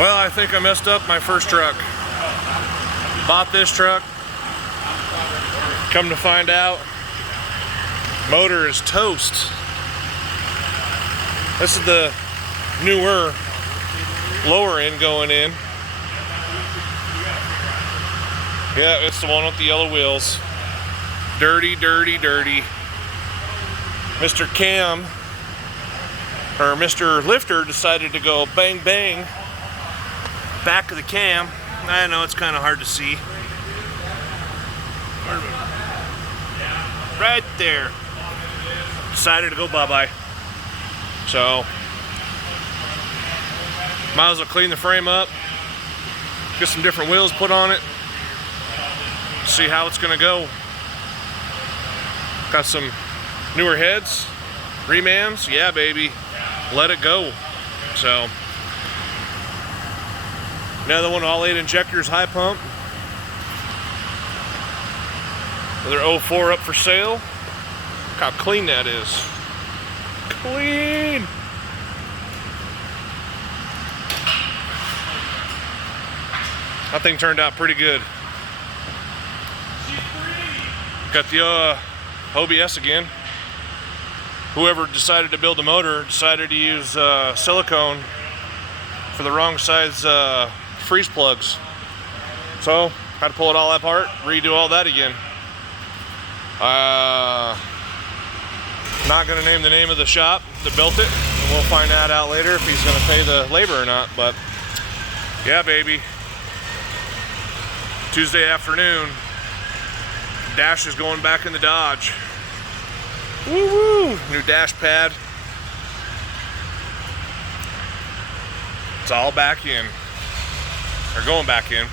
Well, I think I messed up my first truck. Bought this truck. Come to find out, motor is toast. This is the newer, lower end going in. Yeah, it's the one with the yellow wheels. Dirty, dirty, dirty. Mr. Cam, or Mr. Lifter, decided to go bang bang back of the cam. I know it's kind of hard to see. Right there. Decided to go bye-bye. So, might as well clean the frame up, get some different wheels put on it, see how it's gonna go. Got some newer heads, remams, yeah baby, let it go. So, another one, all 8 injectors, high pump. Another 04 up for sale. Look how clean that is. Clean! That thing turned out pretty good. Got the OBS again. Whoever decided to build the motor decided to use silicone for the wrong size freeze plugs. So, had to pull it all apart, redo all that again. Not gonna name the name of the shop that built it, and we'll find that out later if he's gonna pay the labor or not, but yeah baby. Tuesday afternoon, dash is going back in the Dodge. Woo woo! New dash pad. It's all back in. Or going back in.